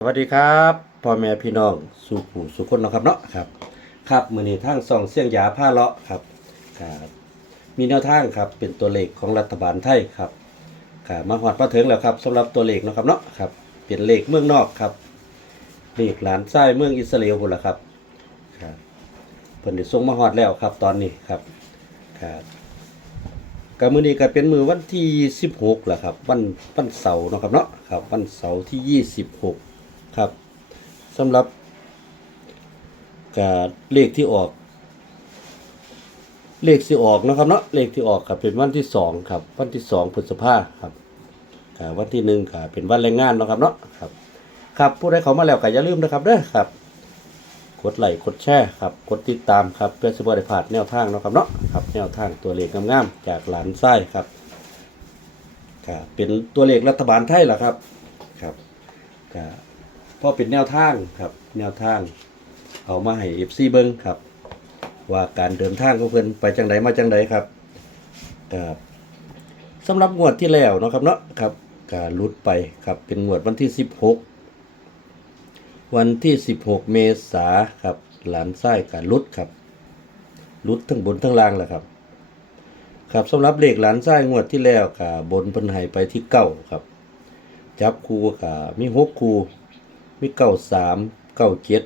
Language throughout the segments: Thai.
สวัสดีครับพ่อแม่พี่น้องสู่ผู้สุขคนนะครับเนาะครับครับมือนี้ทางส่องเสียงยาผ้าเลาะครับครับมีแนวทางครับเป็นตัวเลขของรัฐบาลไทยครับครับมาหอดมาถึงแล้วครับสำหรับตัวเลขนะครับเนาะครับเป็นเลขเมืองนอกครับเลขหลานไส้เมืองอิสราเอลพุ่นละครับครับเพิ่นได้ส่งมาหอดแล้วครับตอนนี้ครับครับก็มือนี้ก็เป็นมือวันที่ 16แหละครับวันวันเสาร์นะครับเนาะครับวันเสาร์ที่ 26 ครับสำหรับกาเลขที่ออก เลขที่ออกนะครับเนาะเลขที่ออกครับเป็นวันที่สองครับ วันที่สองพฤษภาครับกาวันที่หนึ่งครับเป็นวันแรงงานนะครับเนาะครับ ครับผู้ใดเขามาแล้วก็อย่าลืมนะครับเด้อครับ กดไลค์กดแชร์ครับกดติดตามครับเพื่อสบได้พาดแนวทางนะครับเนาะครับแนวทางตัวเลขงามๆจากหลานไส้ครับครับเป็นตัวเลขรัฐบาลไทยล่ะครับครับก็ พอเป็นแนวทางครับ แนวทาง เอามาให้เอฟซีเบิ้งครับ ว่าการเดินทางของเพิ่นไปจังไดมาจังไดครับครับสำหรับงวดที่แล้วเนาะครับเนาะครับก็หลุดไปครับเป็นงวดวันที่ 16 วันที่ 16 เมษาครับ หลานไส้การลุดครับลุดทั้งบนทั้งล่างแหละครับ ครับสำหรับเลขหลานไส้งวดที่แล้วกับบนเพิ่นให้ไปที่เก้าครับ จับคู่กับมีหกคู่ มีเก้าสามเก้าเจ็ด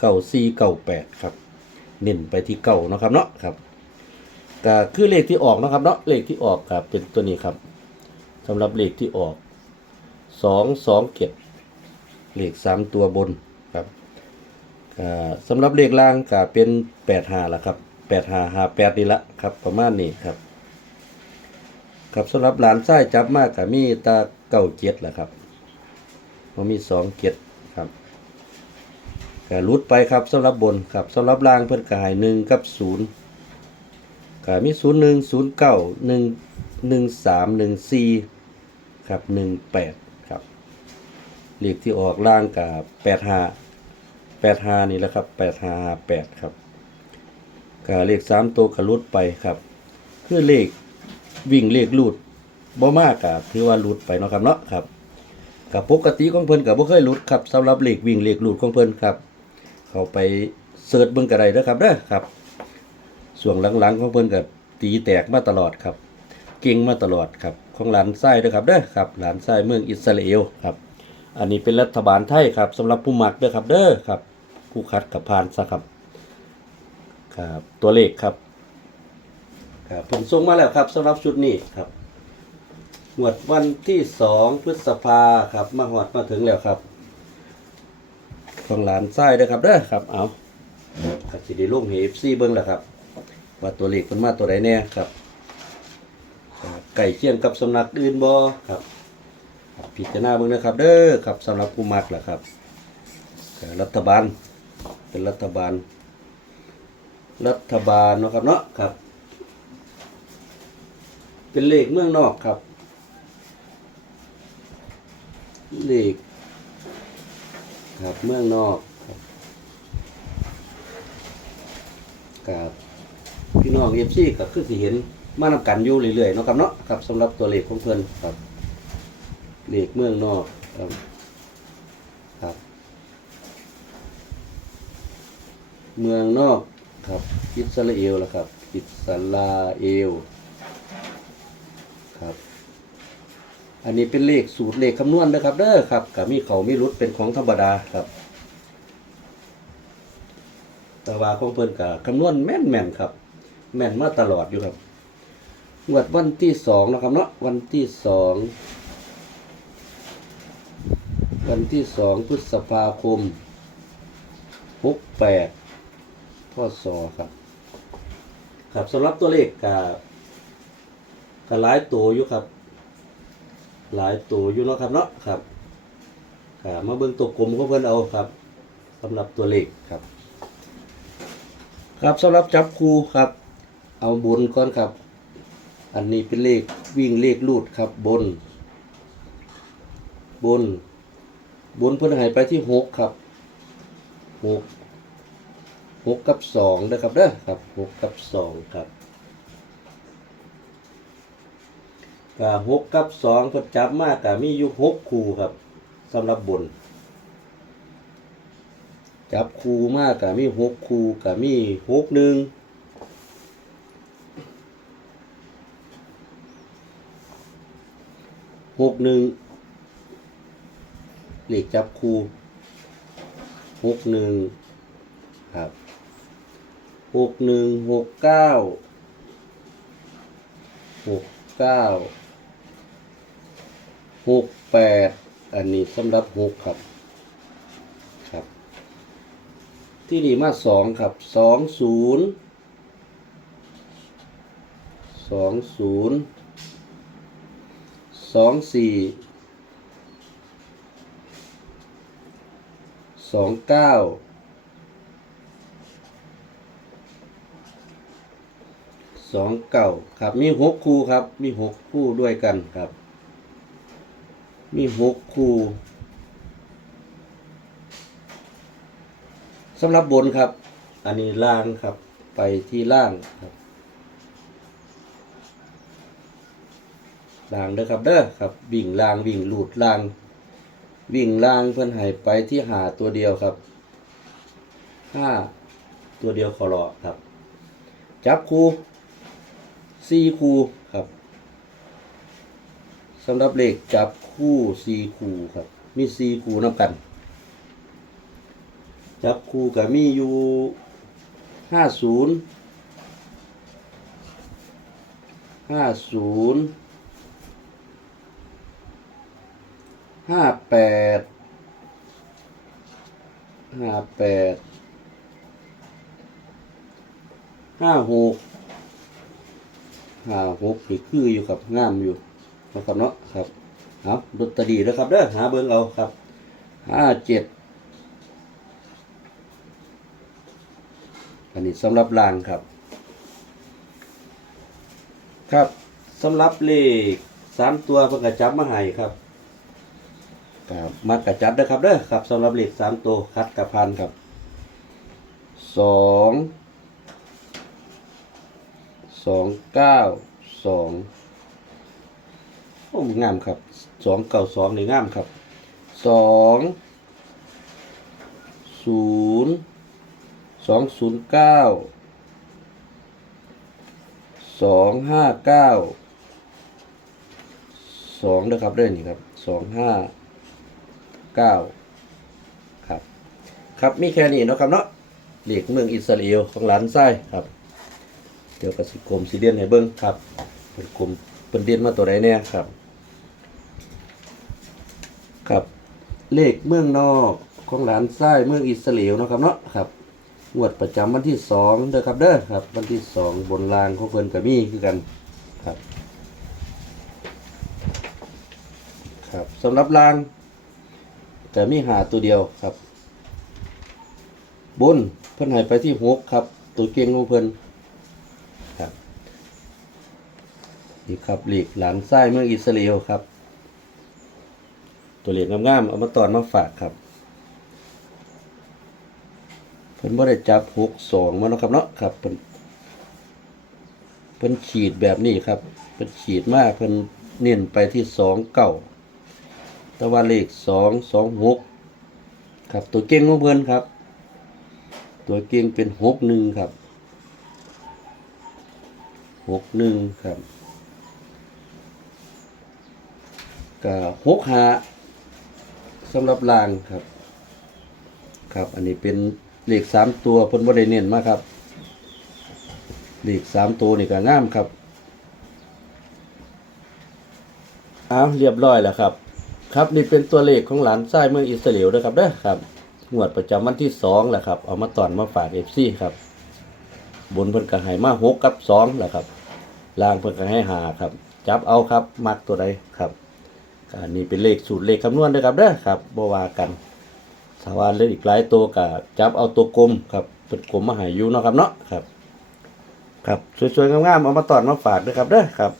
เก้าสี่เก้าแปดครับเน้นไปที่เก้าเนาะครับเนาะครับก็คือเลขที่ออกนะครับเนาะเลขที่ออกครับเป็นตัวนี้ครับสำหรับเลขที่ออกสองสองเจ็ดเลขสามตัวบนครับสำหรับเลขล่างก็เป็นแปดหาละครับแปดหาหาแปดนี่ละครับประมาณนี้ครับครับสำหรับหลานไส้จับมากกับมีตาเก้าเจ็ดแหละครับ มันมีสองเจ็ดครับก็รุดไปครับสำหรับบนครับสำหรับล่างเพื่อนกายหนึ่งกับศูนย์ก็มีศูนย์หนึ่งศูนย์เก้าหนึ่งหนึ่งสามหนึ่งสี่ครับหนึ่งแปดครับเลขที่ออกล่างกับแปดห้าแปดห้านี่แหละครับแปดห้าแปดครับกับเลขสามตัวกระลุดไปครับ คือเลขวิ่งเลขลูดบ่มากกับถือว่าลุดไปเนาะครับเนาะครับ กับปกติของเพิ่นกับบ่เคยหลุดครับสำหรับเลขวิ่งเลขลูดของเพิ่นครับ เขาไปเสิร์ชเบิ่งกระไรเด้อครับเด้อครับส่วนหลังๆของเพิ่นก็ตีแตกมาตลอดครับ เก่งมาตลอดครับของหลานไส้เด้อครับเด้อครับหลานไส้เมืองอิสราเอลครับ อันนี้เป็นรัฐบาลไทยครับสำหรับผู้มักเด้อครับเด้อครับผู้คัดกับพานซะครับครับตัวเลขครับครับผมส่งมาแล้วครับสำหรับชุดนี้ครับ หวดวันที่สองพฤษภาครับ มาหอดมาถึงแล้วครับของหลานไส้เด้อครับเด้อครับ เอาก็สิได้ลงเฮฟซีเบิ้งแล้วครับ ว่าตัวเลขมันมาตัวใดแน่ครับ ไก่เคียงกับสำนักอื่นบ่ครับพิจารณาเบิ่งนะครับ เด้อครับสำหรับผู้มักแหละครับ รัฐบาลเป็นรัฐบาล รัฐบาลเนาะครับเนาะครับ เป็นเลขเมืองนอกครับ เลขครับเมืองนอกครับกับพี่น้องเอฟซีก็คือสิเห็นมานำกันอยู่เรื่อยๆเนาะครับเนาะครับสำหรับตัวเลขของเพิ่อนครับเลขเมืองนอกครับครับ เมืองนอกครับอิสราเอลละครับ อิสราเอลครับ อันนี้เป็นเลขสูตรเลขคำนวณนะครับเด้อครับกับมีเขามีรุดเป็นของธรรมดาครับ แต่ว่าของเพิ่นกับคำนวณแม่นแม่นครับ แม่นมาตลอดอยู่ครับงวดวันที่สองนะครับเนาะวันที่สองวันที่สองพฤษภาคมหกแปดพศครับ ครับสำหรับตัวเลขกับกับหลายตัวอยู่ครับ หลายตัวอยู่เนาะครับเนาะครับครับมาเบิ่งตัวกลมของเพิ่นเอาครับสำหรับตัวเลขครับ ครับสำหรับจับคู่ครับ เอาบนก่อนครับ อันนี้เป็นเลขวิ่งเลขลูดครับบน บน บนเพิ่นให้ไปที่หกครับหกหกกับสองนะครับเด้อครับหกกับสองครับ ก็หกกับสองเพิ่นจับมากก็มีอยู่หกคู่ครับสำหรับบน จับคูมากกะมีหกคูกะมีหกหนึ่งหกหนึ่งเลขจับคูหกหนึ่งครับหกหนึ่งหกเก้าหกเก้า หกแปดอันนี้สำหรับหกครับครับ ที่นี่มาสองครับสองศูนย์สองศูนย์สองสี่สองเก้าสองเก้าครับมีหกคู่ครับ มีหกคู่ด้วยกันครับ มีหกคู่สำหรับบนครับ อันนี้ล่างครับ ไปที่ล่างครับล่างเด้อครับเด้อครับวิ่งล่างวิ่งหลุดล่าง วิ่งล่างเพื่อนให้ไปที่หาตัวเดียวครับห้าตัวเดียวขอรอครับ จับคูสี่คูครับ สำหรับเลขจับคู่สี่คูครับ มีสี่คูนับกัน จับคู่กับมีอยู่ห้าศูนย์ห้าศูนย์ห้าแปดห้าแปดห้าหกห้าหกนี่คืออยู่ครับงามอยู่ นะครับเนาะครับเอาดตรีแล้วครับเด้อหาเบิ่งเอาครับห้าเจ็ดอันนี้สำหรับรางครับ ครับสำหรับเลขสามตัวเพิ่งกระจับมาให้ครับครับมากระจับนะครับเด้อครับสำหรับเลขสามตัวคัดกับพันครับสองสองเก้าสอง โอ้งามครับสองเก้าสองนี่งามครับสองศูนย์สองศูนย์เก้าสองห้าเก้าสองนะครับเด้อนี่ครับสองห้าเก้าครับ ครับมีแค่นี้เนาะครับเนาะเหล็กเมืองอิสราเอลของหลานไส้ครับ เดี๋ยวกสิกรมสีเดียนให้เบิ้งครับเป็นกรมเป็นเดียนมาตัวใดเนี่ยครับ เลขเมืองนอกของหลานไส้เมืองอิสราเอลนะครับเนาะครับงวดประจำวันที่สองเด้อครับเด้อครับ วันที่สองบนรางของเพิ่นกับมีคือกันครับ ครับสำหรับรางจะมีหาตัวเดียวครับ บนเพิ่นให้ไปที่หกครับ ตัวเก่งของเพิ่นครับนี่ครับหลีกหลานไส้เมืองอิสราเอลครับ ตัวเหลียงงามๆเอามาตอนมาฝากครับเพิ่นบ่ได้จับหกสองมาเนาะครับเนาะครับเพิ่นเพิ่นขีดแบบนี้ครับเพิ่นขีดมาเพิ่นเน้นไปที่สองเก้าแต่ว่าเลขสองสองหกครับตัวเก่งของเพิ่นครับ ตัวเก่งเป็นหกหนึ่งครับหกหนึ่งครับก็หกหา สำหรับลางครับ ครับ อันนี้เป็นเลขสามตัวเพิ่นบ่ได้เน้นมาครับ เลขสามตัวนี่ก็งามครับอ้าวเรียบร้อยแล้วครับ ครับนี่เป็นตัวเลขของหลานไส้เมืองอิสราเอลนะครับเด้อครับงวดประจำวันที่สองแหละครับ เอามาตอนมาฝากเอฟซีครับ บนเพิ่นก็ให้มาหกกับสองแหละครับล่างเพิ่นก็ให้หาครับ จับเอาครับมักตัวใดครับ อันนี้เป็นเลขสูตรเลขคำนวณเด้อครับเด้อครับบ่ว่ากันสาวาเล่นอีกหลายตัวกับจับเอาตัวกลมครับเป็นกลมมาหายอยู่เนาะครับเนาะครับครับสวยๆงามๆเอามาตอนมาฝากด้วยครับเด้อครับ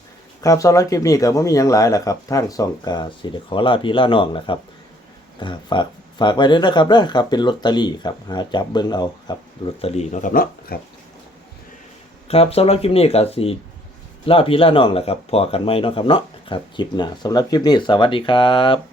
ครับสำหรับคลิปนี้ก็บ่มีหยังหลายแหละครับทางส่องกาสิได้ขอลาพี่ลาน้องแหละครับฝากฝากไว้ด้วยนะครับเด้อครับเป็นลอตเตอรี่ครับหาจับเบิ่งเอาครับลอตเตอรี่เนาะครับเนาะครับ ครับสำหรับคลิปนี้ก็สิ ล่าพี่ล่าน้องแหละครับพอกันไหมเนาะครับเนาะครับคลิปหน้าสำหรับคลิปนี้สวัสดีครับ